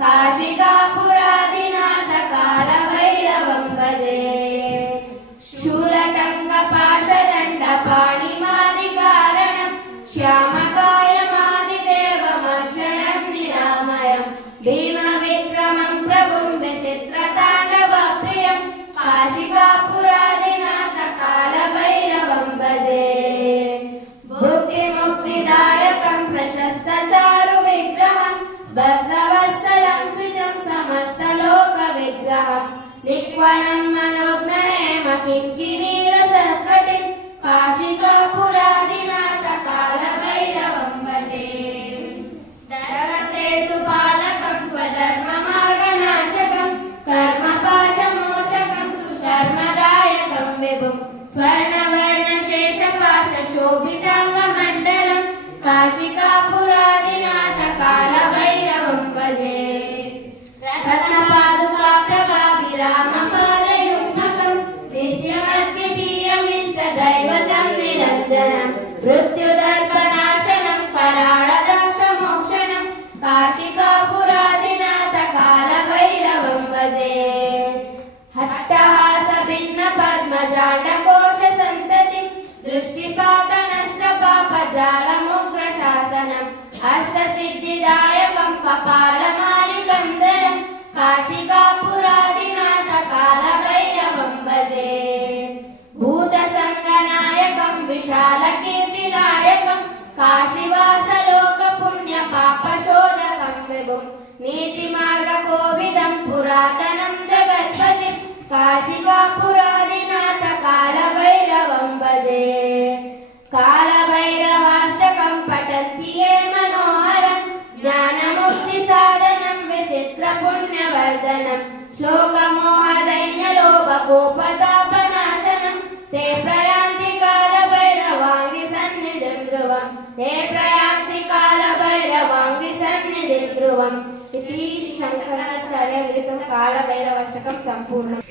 काशिकापुरादिनाथ कालभैरवं भजे शूलटङ्कपाशदण्डपाणिमादिकारणं श्यामकायमादिदेवमक्षरं निरामयं भीमविक्रमं प्रभुं विचित्रताण्डवप्रियं काशिकापुरादिनाथ कालभैरवं भजे बुद्धिमुक्तिदायकं प्रशस्तचारुविग्रहं भद्रवत्सलं सृजं समस्तलोकविग्रहं निक्वणं मनोज्ञहेम किङ्किणीरसत्कटिं काशिकापुरादिनाथ कालभैरवं भजे धर्मसेतुपालकं स्वधर्ममार्गनाशकं कर्मपाशमोचकं सुकर्मदायकं विभुं स्वर्णवर्णशेषपाशशोभिताङ्गमण्डलं काशिकापुरादिनाथ कालभैरवं भजे रत्नपादुकाप्रभाभिरामपादयुग्मकं नित्यमद्वितीयमिष्टदैवतं निरञ्जनं मृत्युदर्पनाशनं कराळदाष्टमोक्षणं काशिकापुरादिनाथ कालभैरवं भजे हट्टहासभिन्नपद्मजाण्डकोशसन्ततिं दृष्टिपातनष्टपापजालमुग्रशासनम् अष्टसिद्धिदायकं कपालमालिकन्दरं काशिकापुरादिनाथ कालभैरवं भजे भूतसङ्गनायकं विशालकीर्तिदायकं काशीवासलोकपुण्यपापशोधकं विभुं नीतिमार्गकोविदं पुरातनं जगत्पतिं काशिकापुरादिनाथ कालभैरवं भजे कालभैरवाष्टकं पठन्ति ये मनोहरं ज्ञानमुक्तिसाधनं विचित्रपुण्यवर्धनं श्लोकमोहदैन्यलोभकोपतापनाशनं ते प्रयान्ति कालभैरवाङ्घ्रिसन्निधिं ध्रुवं ते प्रयान्ति कालभैरवाङ्घ्रिसन्निधिं ध्रुवम् इति शङ्कराचार्यविरचितं कालभैरवाष्टकं सम्पूर्णम्।